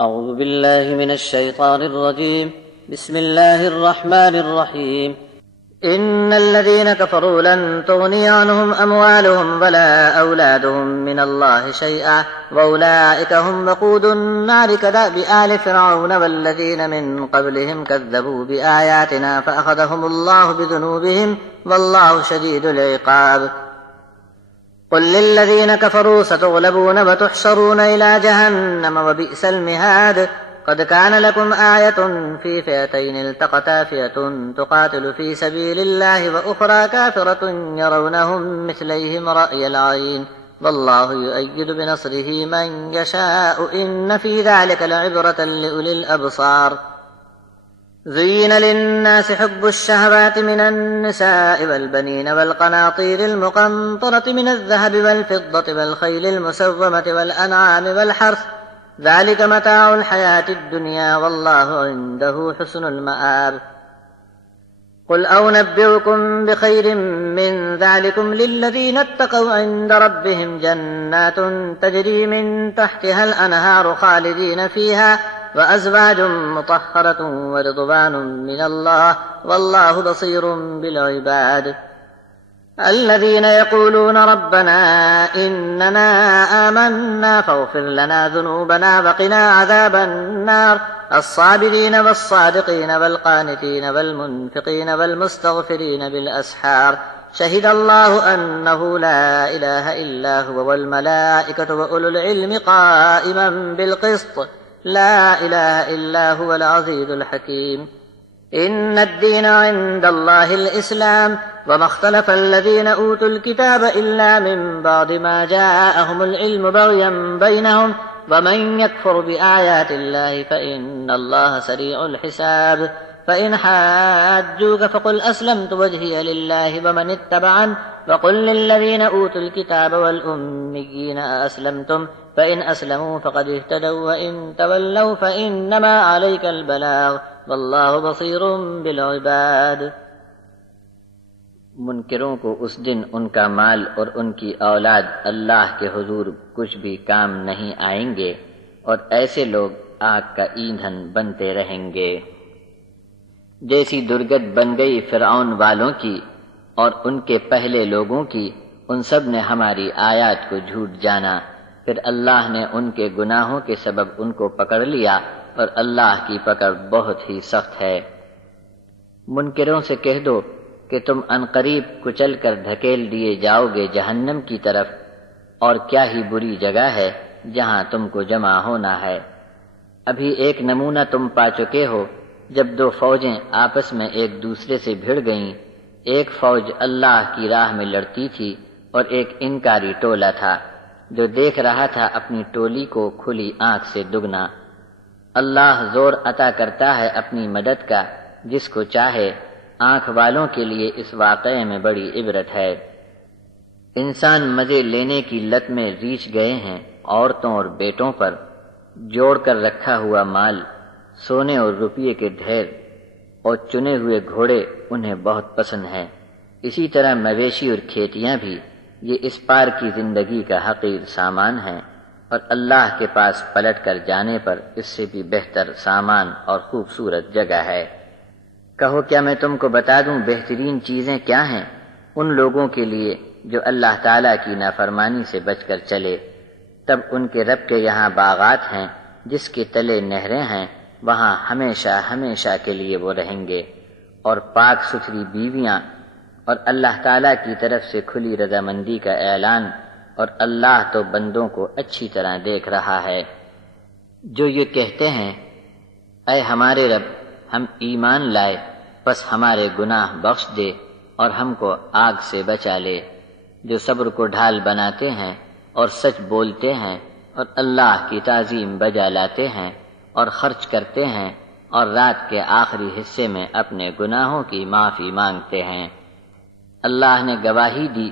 أعوذ بالله من الشيطان الرجيم. بسم الله الرحمن الرحيم. إن الذين كفروا لن تغني عنهم أموالهم ولا أولادهم من الله شيئا وأولئك هم وقود النار كدأب آل فرعون والذين من قبلهم كذبوا بآياتنا فأخذهم الله بذنوبهم والله شديد العقاب. قل للذين كفروا ستغلبون وتحشرون إلى جهنم وبئس المهاد. قد كان لكم آية في فئتين التقتا فئة تقاتل في سبيل الله وأخرى كافرة يرونهم مثليهم رأي العين والله يؤيد بنصره من يشاء إن في ذلك لعبرة لأولي الأبصار. زين للناس حب الشهوات من النساء والبنين والقناطير المقنطرة من الذهب والفضة والخيل المسومة والأنعام والحرث ذلك متاع الحياة الدنيا والله عنده حسن المآب. قل أنبئكم بخير من ذلكم للذين اتقوا عند ربهم جنات تجري من تحتها الأنهار خالدين فيها وأزواج مطهرة ورضوان من الله والله بصير بالعباد. الذين يقولون ربنا إننا آمنا فاغفر لنا ذنوبنا وقنا عذاب النار. الصابرين والصادقين والقانتين والمنفقين والمستغفرين بالأسحار. شهد الله أنه لا إله إلا هو والملائكة وأولو العلم قائما بالقسط لا إله إلا هو العزيز الحكيم. إن الدين عند الله الإسلام وما اختلف الذين أوتوا الكتاب إلا من بعد ما جاءهم العلم بغيا بينهم ومن يكفر بآيات الله فإن الله سريع الحساب. فإن حاجوك فقل أسلمت وجهي لله ومن اتبعن وقل للذين أوتوا الكتاب والأميين أأسلمتم فإن أسلموا فقد اهتدوا وإن تولوا فإنما عليك البلاغ واللہ بصیر بالعباد. منکروں کو اس دن ان کا مال اور ان کی اولاد اللہ کے حضور کچھ بھی کام نہیں آئیں گے اور ایسے لوگ آگ کا ایندھن بنتے رہیں گے. جیسی درگت بن گئی فرعون والوں کی اور ان کے پہلے لوگوں کی، ان سب نے ہماری آیات کو جھوٹ جانا، پھر اللہ نے ان کے گناہوں کے سبب ان کو پکڑ لیا اور اللہ کی پکڑ بہت ہی سخت ہے. منکروں سے کہہ دو کہ تم عنقریب کچل کر دھکیل دیے جاؤ گے جہنم کی طرف، اور کیا ہی بری جگہ ہے جہاں تم کو جمع ہونا ہے. ابھی ایک نمونہ تم پا چکے ہو جب دو فوجیں آپس میں ایک دوسرے سے بھڑ گئیں. ایک فوج اللہ کی راہ میں لڑتی تھی اور ایک انکاری ٹولہ تھا جو دیکھ رہا تھا اپنی ٹولی کو کھلی آنکھ سے دگنا. اللہ زور عطا کرتا ہے اپنی مدد کا جس کو چاہے. آنکھ والوں کے لیے اس واقعے میں بڑی عبرت ہے. انسان مزے لینے کی لت میں ریچھ گئے ہیں عورتوں اور بیٹوں پر. جوڑ کر رکھا ہوا مال، سونے اور روپیے کے ڈھیر اور چنے ہوئے گھوڑے انہیں بہت پسند ہیں. اسی طرح مویشی اور کھیتیاں بھی، یہ اس پار کی زندگی کا حقیر سامان ہیں، اور اللہ کے پاس پلٹ کر جانے پر اس سے بھی بہتر سامان اور خوبصورت جگہ ہے. کہو کیا میں تم کو بتا دوں بہترین چیزیں کیا ہیں ان لوگوں کے لیے جو اللہ تعالیٰ کی نافرمانی سے بچ کر چلے. تب ان کے رب کے یہاں باغات ہیں جس کے تلے نہریں ہیں، وہاں ہمیشہ ہمیشہ کے لیے وہ رہیں گے، اور پاک ستھری بیویاں، اور اللہ تعالیٰ کی طرف سے کھلی رضامندی کا اعلان، اور اللہ تو بندوں کو اچھی طرح دیکھ رہا ہے. جو یہ کہتے ہیں اے ہمارے رب ہم ایمان لائے پس ہمارے گناہ بخش دے اور ہم کو آگ سے بچا لے. جو صبر کو ڈھال بناتے ہیں اور سچ بولتے ہیں اور اللہ کی تعظیم بجا لاتے ہیں اور خرچ کرتے ہیں اور رات کے آخری حصے میں اپنے گناہوں کی معافی مانگتے ہیں. اللہ نے گواہی دی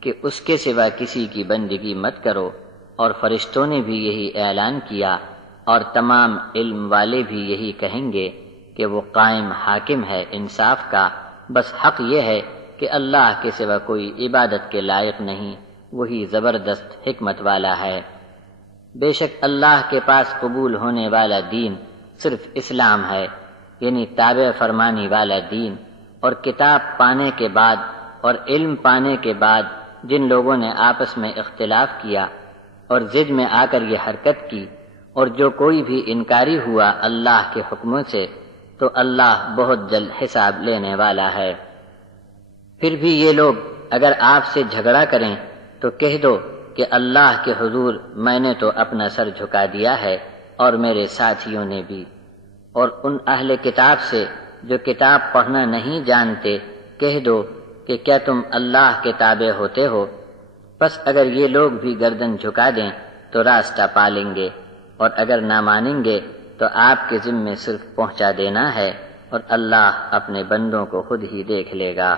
کہ اس کے سوا کسی کی بندگی مت کرو، اور فرشتوں نے بھی یہی اعلان کیا، اور تمام علم والے بھی یہی کہیں گے کہ وہ قائم حاکم ہے انصاف کا. بس حق یہ ہے کہ اللہ کے سوا کوئی عبادت کے لائق نہیں، وہی زبردست حکمت والا ہے. بے شک اللہ کے پاس قبول ہونے والا دین صرف اسلام ہے، یعنی تابع فرمانی والا دین، اور کتاب پانے کے بعد اور علم پانے کے بعد جن لوگوں نے آپس میں اختلاف کیا اور ضد میں آ کر یہ حرکت کی، اور جو کوئی بھی انکاری ہوا اللہ کے حکموں سے، تو اللہ بہت جلد حساب لینے والا ہے۔ پھر بھی یہ لوگ اگر آپ سے جھگڑا کریں تو کہہ دو کہ اللہ کے حضور میں نے تو اپنا سر جھکا دیا ہے اور میرے ساتھیوں نے بھی، اور ان اہل کتاب سے جو کتاب پڑھنا نہیں جانتے کہہ دو کہ کیا تم اللہ کے تابع ہوتے ہو؟ بس اگر یہ لوگ بھی گردن جھکا دیں تو راستہ پا لیں گے، اور اگر نہ مانیں گے تو آپ کے ذمے صرف پہنچا دینا ہے، اور اللہ اپنے بندوں کو خود ہی دیکھ لے گا۔